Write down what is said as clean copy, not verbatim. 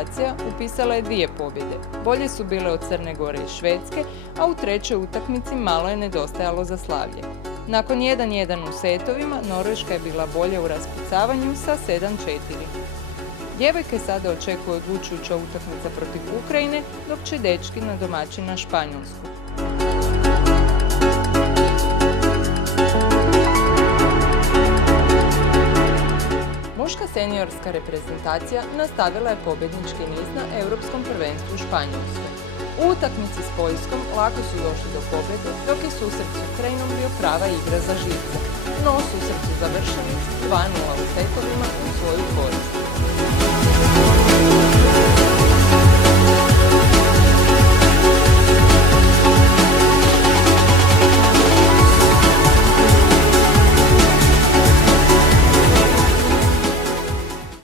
reprezentacija upisala je 2 pobjede. Bolje su bile od Crne Gore i Švedske, a u trećoj utakmici malo je nedostajalo za slavlje. Nakon 1:1 u setovima, Norveška je bila bolja u raspucavanju sa 7:4. Djevojke sada očekuje odlučujuća utakmica protiv Ukrajine, dok će dečki na domaćina Španjolsku. Muška seniorska reprezentacija nastavila je pobjednički niz na Europskom prvenstvu u Španjolskoj. U utakmici s Poljskom lako su došli do pobjede, dok je susret s Ukrajinom bio prava igra za živce. No susret su završili 2:0 u setovima